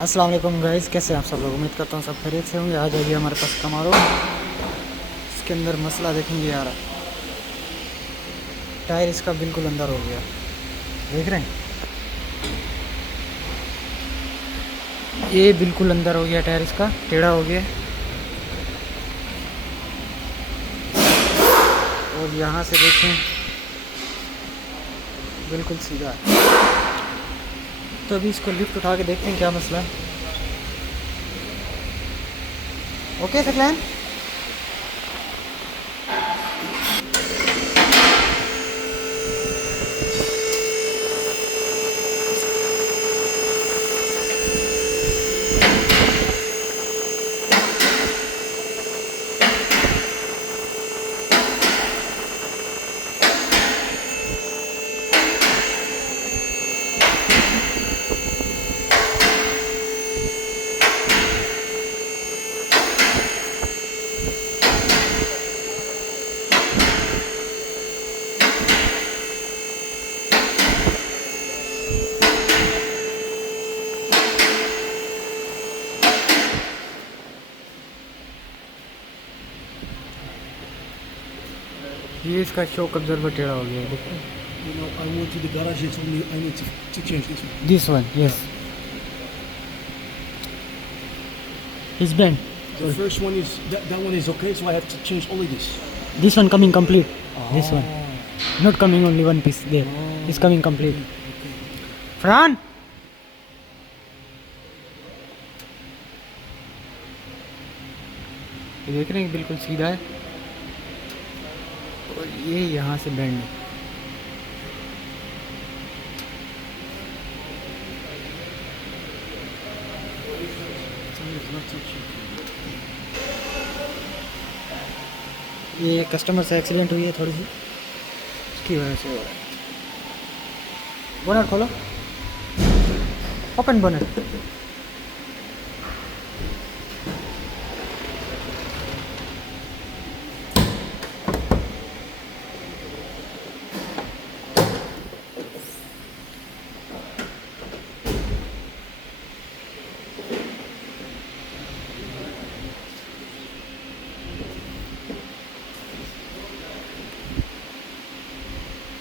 अस्सलाम वालेकुम गाइस, कैसे हैं आप सब लोग। उम्मीद करता हूँ सब खैरियत से होंगे। आ जाइए हमारे पास कमारो। इसके अंदर मसला देखेंगे यार, टायर इसका बिल्कुल अंदर हो गया, देख रहे हैं। ये बिल्कुल अंदर हो गया, टायर इसका टेढ़ा हो गया। और यहाँ से देखें बिल्कुल सीधा है। तो अभी इसको लिफ्ट उठा के देखते हैं क्या मसला है। ओके सकलैन, ये इसका शॉक अब्जर्वर टेढ़ा हो गया है, देखो। You know, I went to the garage and told me I need to change this one. This one, yes, is bend. The first one is that one is okay, so I have to change only this. This one coming complete. This one. Not coming only one piece there. It's coming complete. Fran! ये देख रहे हैं बिल्कुल सीधा है और ये यहाँ से बेंड है। ये कस्टमर से एक्सीडेंट हुई है थोड़ी सी, उसकी वजह से हो रहा है। बोनट खोलो, ओपन बोनट।